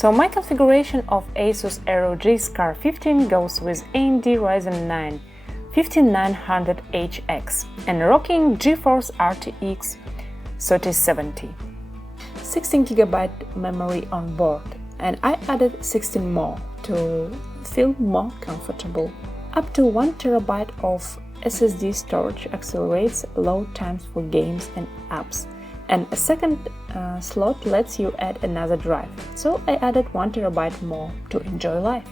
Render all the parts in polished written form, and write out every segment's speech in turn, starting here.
So my configuration of ASUS ROG SCAR 15 goes with AMD Ryzen 9 5900HX and rocking GeForce RTX 3070. 16GB memory on board, and I added 16 more to feel more comfortable. Up to 1TB of SSD storage accelerates load times for games and apps, and a second slot lets you add another drive, so I added 1TB more to enjoy life.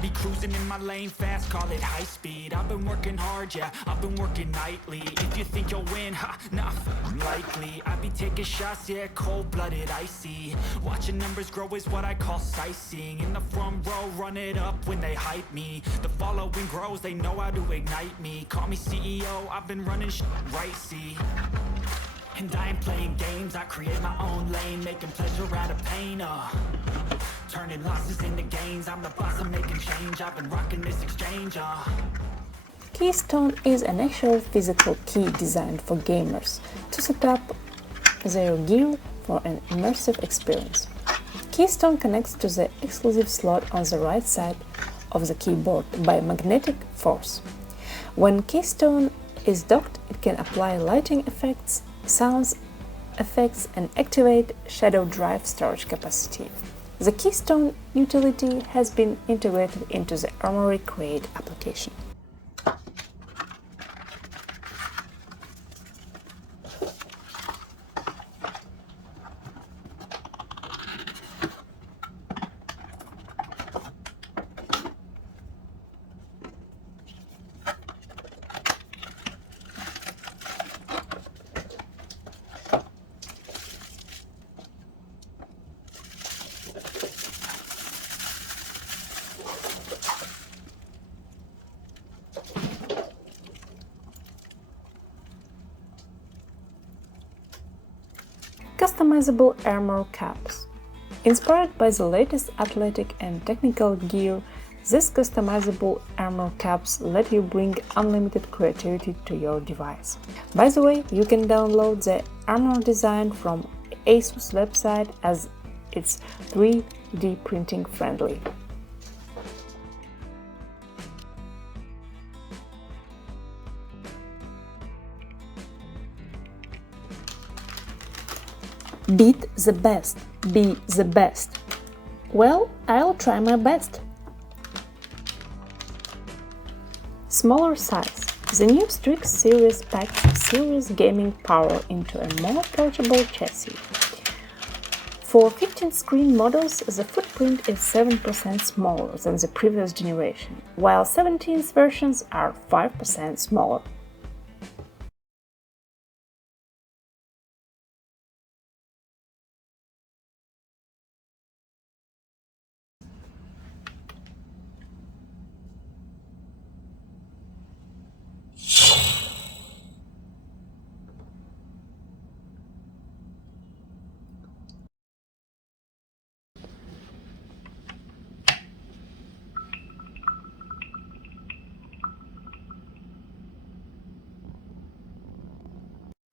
Be cruising in my lane fast, call it high speed. I've been working hard, yeah, I've been working nightly. If you think you'll win, ha, nah, unlikely. I be taking shots, yeah, cold-blooded, icy. Watching numbers grow is what I call sightseeing. In the front row, run it up when they hype me. The following grows, they know how to ignite me. Call me CEO, I've been running right, see. And I ain't playing games, I create my own lane, making pleasure out of pain, turning losses into gains, I'm the boss, I'm making change, I've been rocking this exchange, Keystone is an actual physical key designed for gamers to set up their gear for an immersive experience. Keystone connects to the exclusive slot on the right side of the keyboard by magnetic force. When Keystone is docked, it can apply lighting effects, sounds effects, and activate shadow drive storage capacity. The Keystone utility has been integrated into the Armoury Create application. Customizable armor caps. Inspired by the latest athletic and technical gear, these customizable armor caps let you bring unlimited creativity to your device. By the way, you can download the armor design from ASUS website as it's 3D printing friendly. Beat the best, be the best. Well, I'll try my best. Smaller size. The new Strix series packs serious gaming power into a more portable chassis. For 15-screen models, the footprint is 7% smaller than the previous generation, while 17th versions are 5% smaller.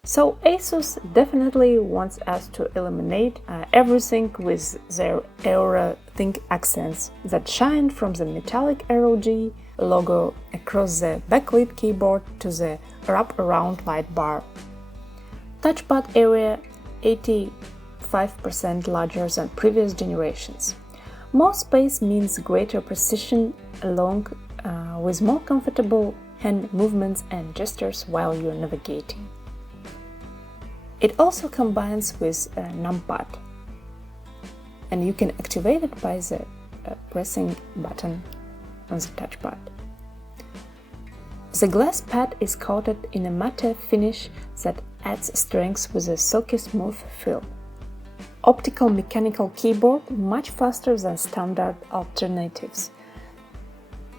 So ASUS definitely wants us to eliminate everything with their Aura Sync accents that shine from the metallic ROG logo across the backlit keyboard to the wrap-around light bar. Touchpad area 85% larger than previous generations. More space means greater precision along with more comfortable hand movements and gestures while you're navigating. It also combines with numpad, and you can activate it by the pressing button on the touchpad. The glass pad is coated in a matte finish that adds strength with a silky smooth feel. Optical mechanical keyboard much faster than standard alternatives.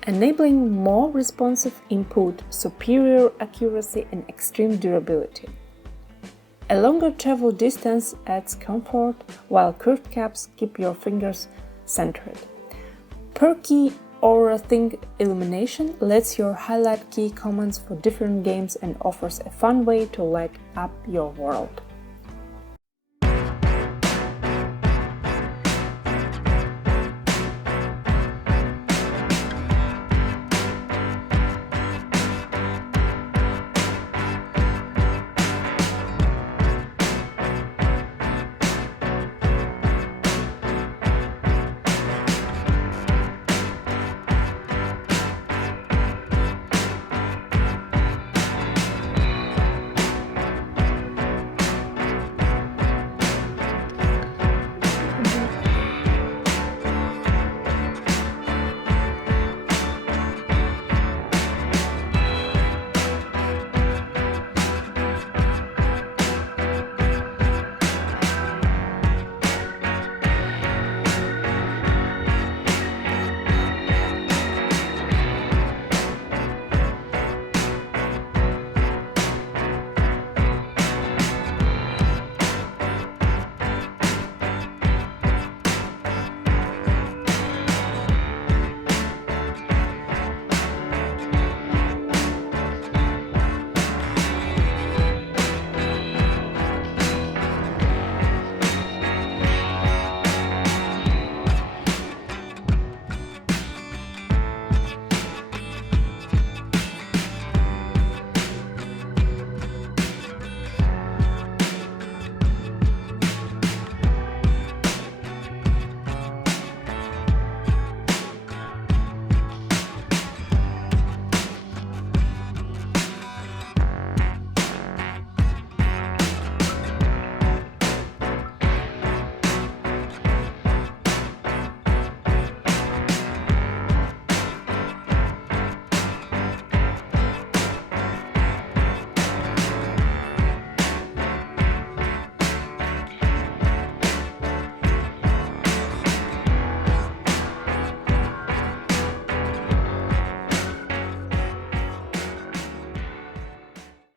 enabling more responsive input, superior accuracy, and extreme durability. A longer travel distance adds comfort, while curved caps keep your fingers centered. Per-key Aura Sync illumination lets you highlight key commands for different games and offers a fun way to light up your world.